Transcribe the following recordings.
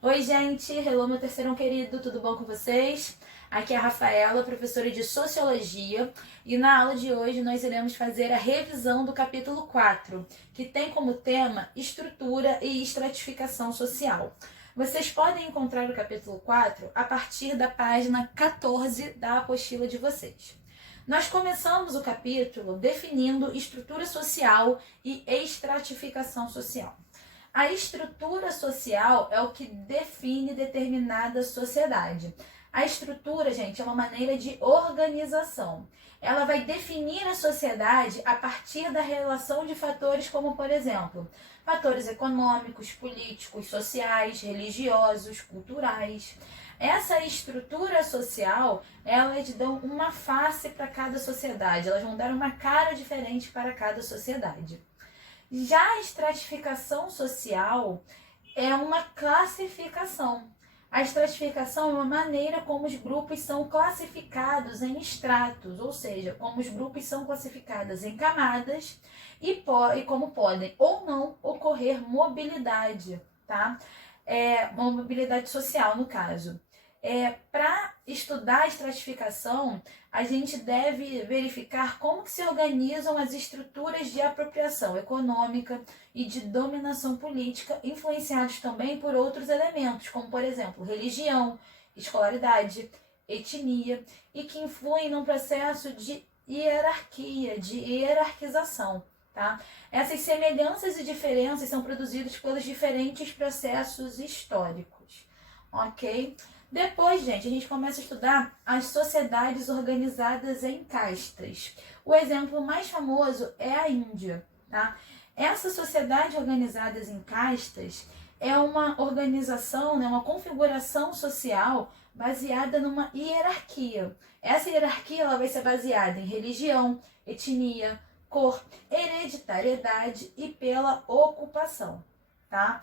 Oi, gente! Hello, meu terceirão querido, tudo bom com vocês? Aqui é a Rafaela, professora de Sociologia, e na aula de hoje nós iremos fazer a revisão do capítulo 4, que tem como tema estrutura e estratificação social. Vocês podem encontrar o capítulo 4 a partir da página 14 da apostila de vocês. Nós começamos o capítulo definindo estrutura social e estratificação social. A estrutura social é o que define determinada sociedade. A estrutura, gente, é uma maneira de organização. Ela vai definir a sociedade a partir da relação de fatores como, por exemplo, fatores econômicos, políticos, sociais, religiosos, culturais. Essa estrutura social, elas dão uma face para cada sociedade, elas vão dar uma cara diferente para cada sociedade. Já a estratificação social é uma classificação. A estratificação é uma maneira como os grupos são classificados em estratos, ou seja, como os grupos são classificados em camadas e como podem ou não ocorrer mobilidade, tá? Uma mobilidade social, no caso. Para estudar a estratificação, a gente deve verificar como que se organizam as estruturas de apropriação econômica e de dominação política, influenciados também por outros elementos, como, por exemplo, religião, escolaridade, etnia, e que influem num processo de hierarquia, de hierarquização. Tá? Essas semelhanças e diferenças são produzidas pelos diferentes processos históricos. Ok? Depois, gente, a gente começa a estudar as sociedades organizadas em castas. O exemplo mais famoso é a Índia, tá? Essa sociedade organizada em castas é uma organização, uma configuração social baseada numa hierarquia. Essa hierarquia ela vai ser baseada em religião, etnia, cor, hereditariedade e pela ocupação, tá?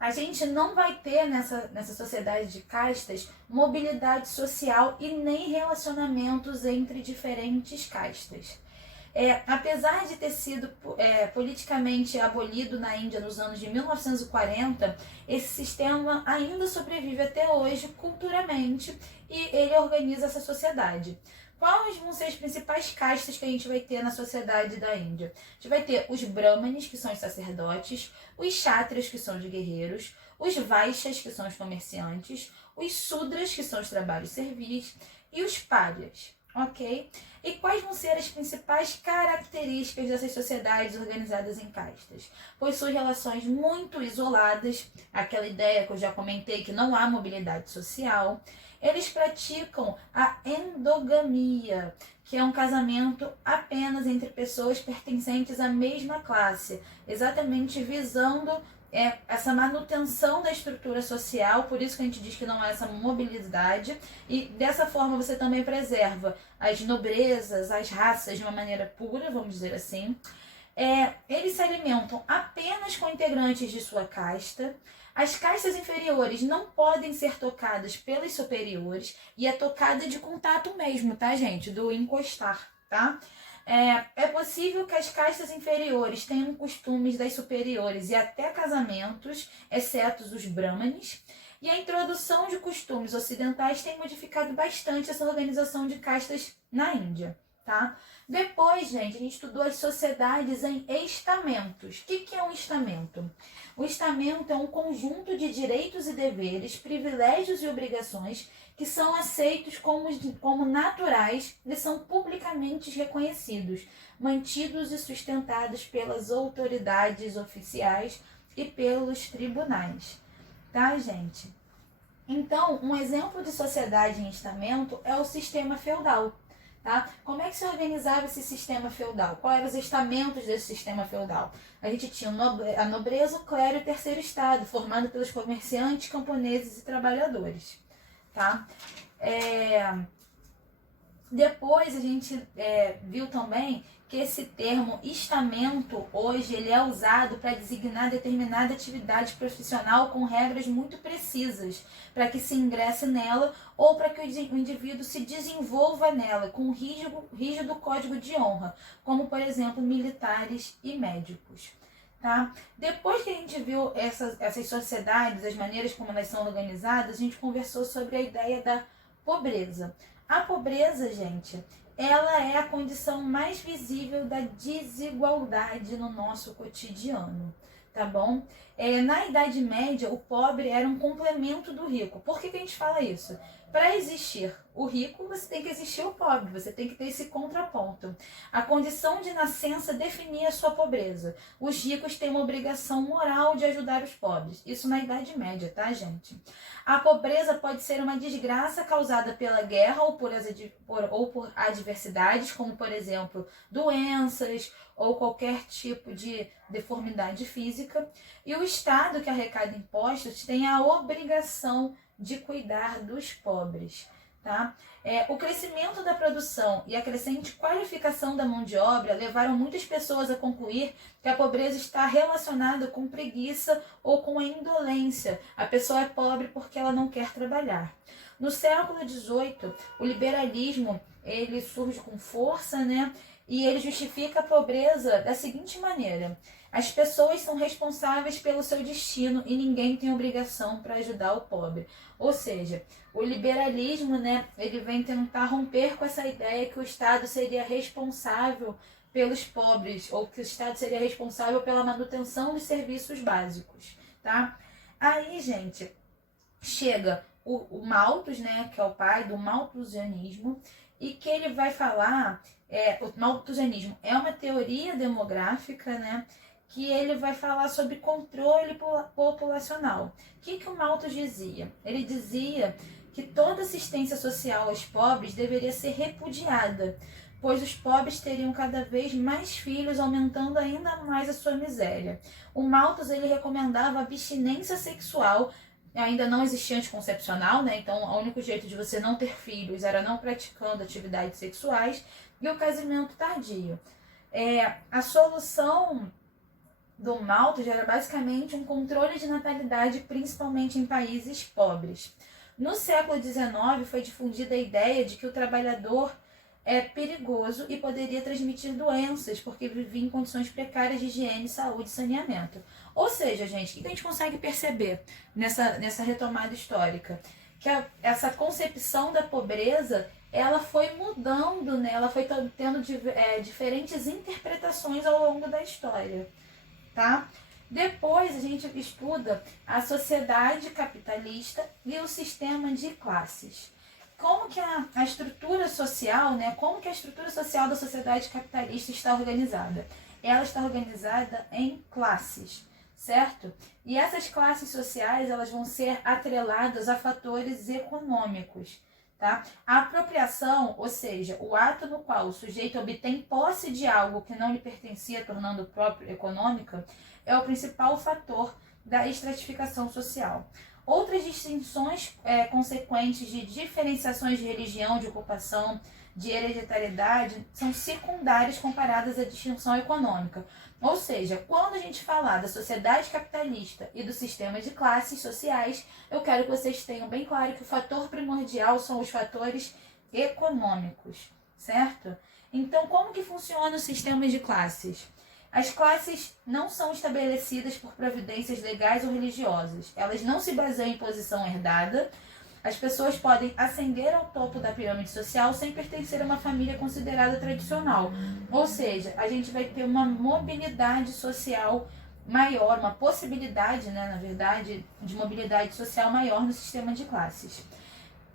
A gente não vai ter nessa sociedade de castas mobilidade social e nem relacionamentos entre diferentes castas. Apesar de ter sido politicamente abolido na Índia nos anos de 1940, esse sistema ainda sobrevive até hoje culturalmente e ele organiza essa sociedade. Quais vão ser as principais castas que a gente vai ter na sociedade da Índia? A gente vai ter os brahmanes, que são os sacerdotes, os kshatriyas, que são os guerreiros, os vaixas, que são os comerciantes, os sudras, que são os trabalhos servis, e os párias, ok? E quais vão ser as principais características dessas sociedades organizadas em castas? Possuem relações muito isoladas, aquela ideia que eu já comentei que não há mobilidade social. Eles praticam a endogamia, que é um casamento apenas entre pessoas pertencentes à mesma classe, exatamente visando essa manutenção da estrutura social, por isso que a gente diz que não há essa mobilidade, e dessa forma você também preserva as nobrezas, as raças de uma maneira pura, vamos dizer assim. Eles se alimentam apenas com integrantes de sua casta. As castas inferiores não podem ser tocadas pelas superiores e é tocada de contato mesmo, tá, gente? Do encostar, tá? É possível que as castas inferiores tenham costumes das superiores e até casamentos, exceto os brahmanes. E a introdução de costumes ocidentais tem modificado bastante essa organização de castas na Índia, tá? Depois, gente, a gente estudou as sociedades em estamentos. O que é um estamento? O estamento é um conjunto de direitos e deveres, privilégios e obrigações que são aceitos como naturais e são publicamente reconhecidos, mantidos e sustentados pelas autoridades oficiais e pelos tribunais. Tá, gente? Então, um exemplo de sociedade em estamento é o sistema feudal. Tá? Como é que se organizava esse sistema feudal? Quais eram os estamentos desse sistema feudal? A gente tinha a nobreza, o clero e o terceiro estado, formado pelos comerciantes, camponeses e trabalhadores. Tá? Depois a gente viu também que esse termo estamento hoje ele é usado para designar determinada atividade profissional com regras muito precisas para que se ingresse nela ou para que o indivíduo se desenvolva nela com um rígido código de honra, como por exemplo militares e médicos. tá? Depois que a gente viu essas sociedades, as maneiras como elas são organizadas, a gente conversou sobre a ideia da pobreza. A pobreza, gente, ela é a condição mais visível da desigualdade no nosso cotidiano, tá bom? Na Idade Média, o pobre era um complemento do rico. Por que a gente fala isso? Para existir o rico, você tem que existir o pobre, você tem que ter esse contraponto. A condição de nascença definia a sua pobreza. Os ricos têm uma obrigação moral de ajudar os pobres. Isso na Idade Média, tá, gente? A pobreza pode ser uma desgraça causada pela guerra ou por adversidades, como, por exemplo, doenças ou qualquer tipo de deformidade física. E o Estado, que arrecada impostos, tem a obrigação de cuidar dos pobres, tá? O crescimento da produção e a crescente qualificação da mão de obra levaram muitas pessoas a concluir que a pobreza está relacionada com preguiça ou com a indolência. A pessoa é pobre porque ela não quer trabalhar. No século XVIII, o liberalismo ele surge com força, né? E ele justifica a pobreza da seguinte maneira: as pessoas são responsáveis pelo seu destino e ninguém tem obrigação para ajudar o pobre. Ou seja, o liberalismo, né, ele vem tentar romper com essa ideia que o Estado seria responsável pelos pobres, ou que o Estado seria responsável pela manutenção dos serviços básicos, tá? Aí, gente, chega o Malthus, né, que é o pai do malthusianismo, e que ele vai falar, o malthusianismo é uma teoria demográfica, né, que ele vai falar sobre controle populacional. O que o Malthus dizia? Ele dizia que toda assistência social aos pobres deveria ser repudiada, pois os pobres teriam cada vez mais filhos, aumentando ainda mais a sua miséria. O Malthus ele recomendava abstinência sexual. Ainda não existia anticoncepcional, né? Então o único jeito de você não ter filhos era não praticando atividades sexuais, e o casamento tardio. A solução do Malthus era basicamente um controle de natalidade, principalmente em países pobres. No século XIX foi difundida a ideia de que o trabalhador é perigoso e poderia transmitir doenças, porque vivia em condições precárias de higiene, saúde e saneamento. Ou seja, gente, o que a gente consegue perceber nessa retomada histórica? Que essa concepção da pobreza, ela foi mudando, né? Ela foi tendo diferentes interpretações ao longo da história, tá? Depois a gente estuda a sociedade capitalista e o sistema de classes. Como que a estrutura social, né? Como que a estrutura social da sociedade capitalista está organizada? Ela está organizada em classes, certo? E essas classes sociais, elas vão ser atreladas a fatores econômicos, tá? A apropriação, ou seja, o ato no qual o sujeito obtém posse de algo que não lhe pertencia, tornando próprio econômica, é o principal fator da estratificação social. Outras distinções consequentes de diferenciações de religião, de ocupação, de hereditariedade, são secundárias comparadas à distinção econômica. Ou seja, quando a gente falar da sociedade capitalista e do sistema de classes sociais, eu quero que vocês tenham bem claro que o fator primordial são os fatores econômicos, certo? Então, como que funciona o sistema de classes? As classes não são estabelecidas por providências legais ou religiosas. Elas não se baseiam em posição herdada. As pessoas podem ascender ao topo da pirâmide social sem pertencer a uma família considerada tradicional. Ou seja, a gente vai ter uma mobilidade social maior, uma possibilidade, né, na verdade, de mobilidade social maior no sistema de classes.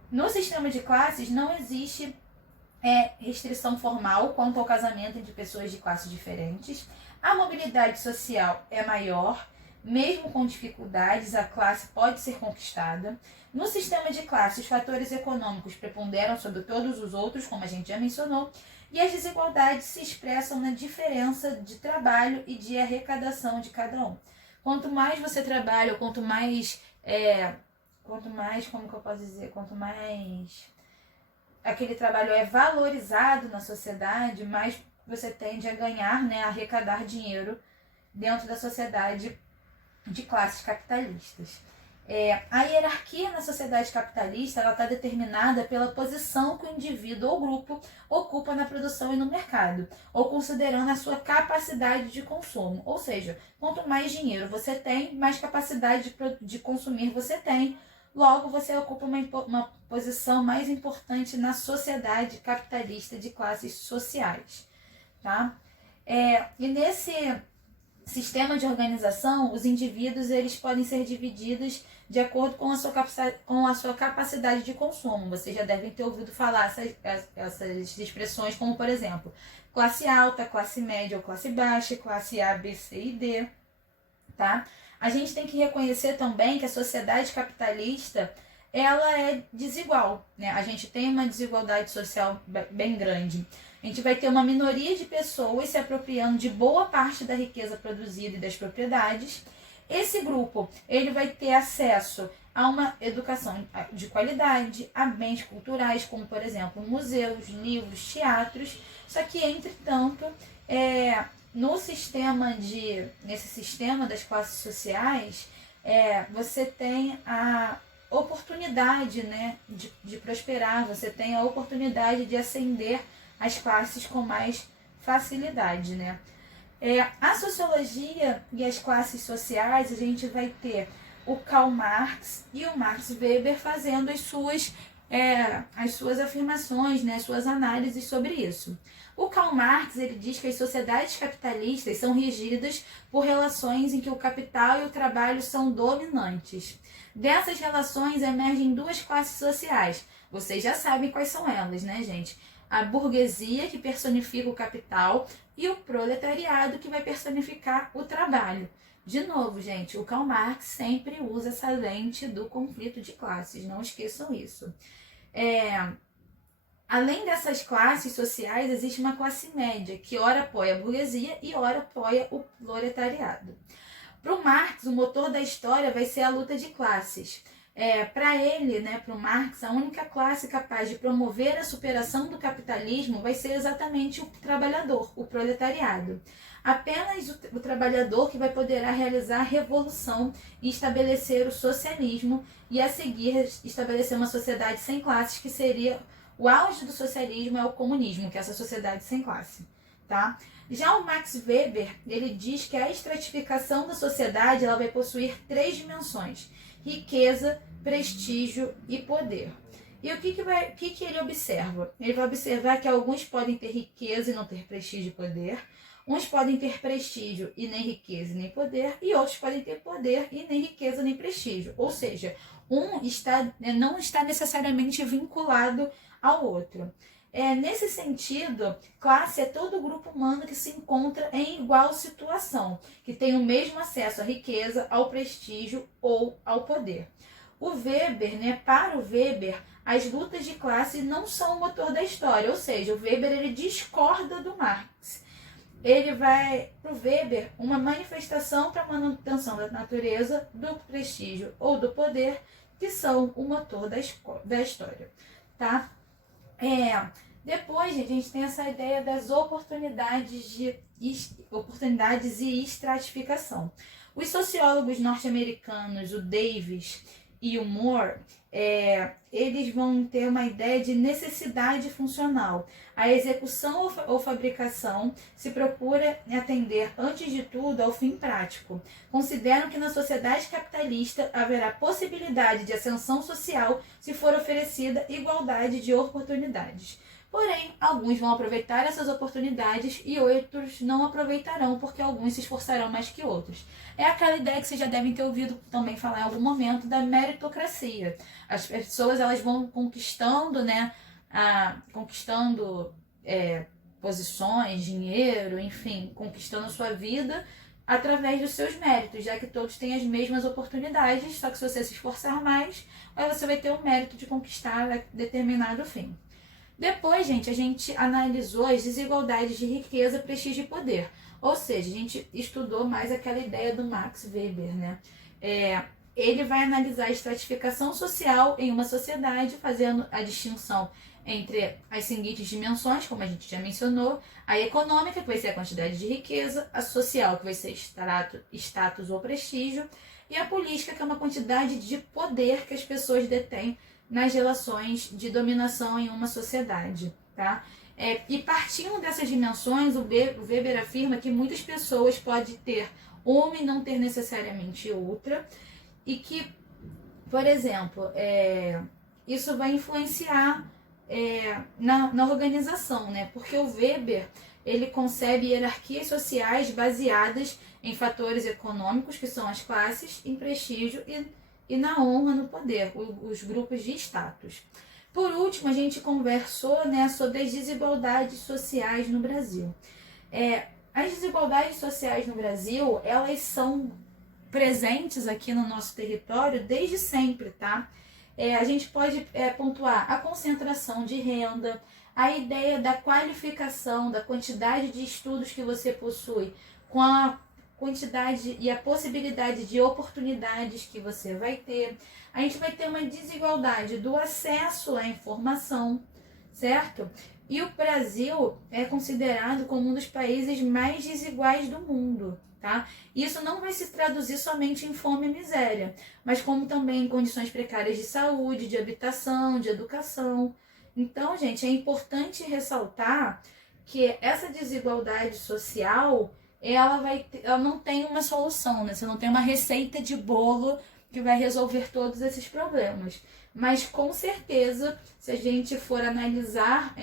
No sistema de classes não existe restrição formal quanto ao casamento entre pessoas de classes diferentes. A mobilidade social é maior, mesmo com dificuldades, a classe pode ser conquistada. No sistema de classe, os fatores econômicos preponderam sobre todos os outros, como a gente já mencionou, e as desigualdades se expressam na diferença de trabalho e de arrecadação de cada um. Quanto mais você trabalha, quanto mais, como que eu posso dizer, quanto mais aquele trabalho é valorizado na sociedade, mais você tende a ganhar, né, a arrecadar dinheiro dentro da sociedade de classes capitalistas. A hierarquia na sociedade capitalista está determinada pela posição que o indivíduo ou grupo ocupa na produção e no mercado, ou considerando a sua capacidade de consumo. Ou seja, quanto mais dinheiro você tem, mais capacidade de consumir você tem. Logo, você ocupa uma posição mais importante na sociedade capitalista de classes sociais. Tá? E nesse sistema de organização, os indivíduos eles podem ser divididos de acordo com a sua capacidade de consumo. Vocês já devem ter ouvido falar essas expressões, como por exemplo, classe alta, classe média ou classe baixa, classe A, B, C e D. Tá? A gente tem que reconhecer também que a sociedade capitalista ela é desigual, né? A gente tem uma desigualdade social bem grande. A gente vai ter uma minoria de pessoas se apropriando de boa parte da riqueza produzida e das propriedades. Esse grupo ele vai ter acesso a uma educação de qualidade, a bens culturais, como por exemplo museus, livros, teatros. Só que, entretanto, nesse sistema das classes sociais, você tem a oportunidade, né, de prosperar, você tem a oportunidade de ascender as classes com mais facilidade, né? A sociologia e as classes sociais, a gente vai ter o Karl Marx e o Max Weber fazendo as suas afirmações, né, as suas análises sobre isso. O Karl Marx ele diz que as sociedades capitalistas são regidas por relações em que o capital e o trabalho são dominantes. Dessas relações emergem duas classes sociais. Vocês já sabem quais são elas, né, gente? A burguesia, que personifica o capital, e o proletariado, que vai personificar o trabalho. De novo, gente, o Karl Marx sempre usa essa lente do conflito de classes, não esqueçam isso. Além dessas classes sociais, existe uma classe média, que ora apoia a burguesia e ora apoia o proletariado. Para o Marx, o motor da história vai ser a luta de classes. Para ele, né, para o Marx, a única classe capaz de promover a superação do capitalismo vai ser exatamente o trabalhador, o proletariado. Apenas o trabalhador que vai poder realizar a revolução e estabelecer o socialismo e a seguir estabelecer uma sociedade sem classes, que seria o auge do socialismo, é o comunismo, que é essa sociedade sem classe. Tá? Já o Max Weber, ele diz que a estratificação da sociedade ela vai possuir 3 dimensões: riqueza, prestígio e poder. E o que ele observa? Ele vai observar que alguns podem ter riqueza e não ter prestígio e poder, uns podem ter prestígio e nem riqueza e nem poder, e outros podem ter poder e nem riqueza nem prestígio. Ou seja, não está necessariamente vinculado ao outro. Nesse sentido, classe é todo grupo humano que se encontra em igual situação, que tem o mesmo acesso à riqueza, ao prestígio ou ao poder. O Weber, né, para o Weber, as lutas de classe não são o motor da história, ou seja, o Weber ele discorda do Marx. Ele vai, para o Weber, uma manifestação para a manutenção da natureza, do prestígio ou do poder, que são o motor da história. Tá? Depois, gente, a gente tem essa ideia das oportunidades e estratificação. Os sociólogos norte-americanos, o Davis e o Moore, eles vão ter uma ideia de necessidade funcional. A execução ou fabricação se procura atender, antes de tudo, ao fim prático. Consideram que na sociedade capitalista haverá possibilidade de ascensão social se for oferecida igualdade de oportunidades. Porém, alguns vão aproveitar essas oportunidades e outros não aproveitarão, porque alguns se esforçarão mais que outros. É aquela ideia que vocês já devem ter ouvido também falar em algum momento da meritocracia. As pessoas elas vão conquistando, né, posições, dinheiro, enfim, conquistando a sua vida através dos seus méritos, já que todos têm as mesmas oportunidades, só que se você se esforçar mais, aí você vai ter o mérito de conquistar determinado fim. Depois, gente, a gente analisou as desigualdades de riqueza, prestígio e poder. Ou seja, a gente estudou mais aquela ideia do Max Weber, né? Ele vai analisar a estratificação social em uma sociedade, fazendo a distinção entre as seguintes dimensões, como a gente já mencionou: a econômica, que vai ser a quantidade de riqueza; a social, que vai ser status ou prestígio; e a política, que é uma quantidade de poder que as pessoas detêm nas relações de dominação em uma sociedade, tá? E partindo dessas dimensões, o Weber afirma que muitas pessoas podem ter uma e não ter necessariamente outra, e que, por exemplo, isso vai influenciar na organização, né? Porque o Weber, ele concebe hierarquias sociais baseadas em fatores econômicos, que são as classes, em prestígio e na honra, no poder, os grupos de status. Por último, a gente conversou, né, sobre as desigualdades sociais no Brasil. As desigualdades sociais no Brasil, elas são presentes aqui no nosso território desde sempre, tá? A gente pode pontuar a concentração de renda, a ideia da qualificação, da quantidade de estudos que você possui, com a quantidade e a possibilidade de oportunidades que você vai ter. A gente vai ter uma desigualdade do acesso à informação, certo? E o Brasil é considerado como um dos países mais desiguais do mundo, tá? Isso não vai se traduzir somente em fome e miséria, mas como também em condições precárias de saúde, de habitação, de educação. Então, gente, é importante ressaltar que essa desigualdade social, ela não tem uma solução, né? Você não tem uma receita de bolo que vai resolver todos esses problemas. Mas, com certeza, se a gente for analisar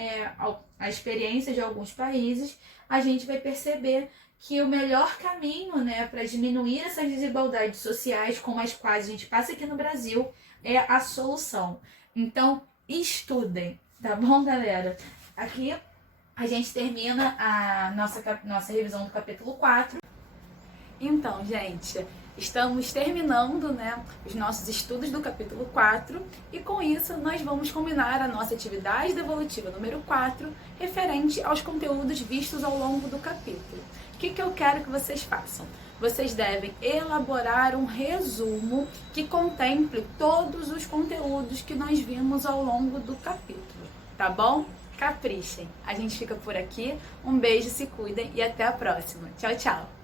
a experiência de alguns países, a gente vai perceber que o melhor caminho, né, para diminuir essas desigualdades sociais com as quais a gente passa aqui no Brasil é a solução. Então, estudem, tá bom, galera? Aqui a gente termina a nossa revisão do capítulo 4. Então, gente, estamos terminando, né, os nossos estudos do capítulo 4 e com isso nós vamos combinar a nossa atividade devolutiva número 4 referente aos conteúdos vistos ao longo do capítulo. O que eu quero que vocês façam? Vocês devem elaborar um resumo que contemple todos os conteúdos que nós vimos ao longo do capítulo, tá bom? Caprichem! A gente fica por aqui, um beijo, se cuidem e até a próxima. Tchau, tchau!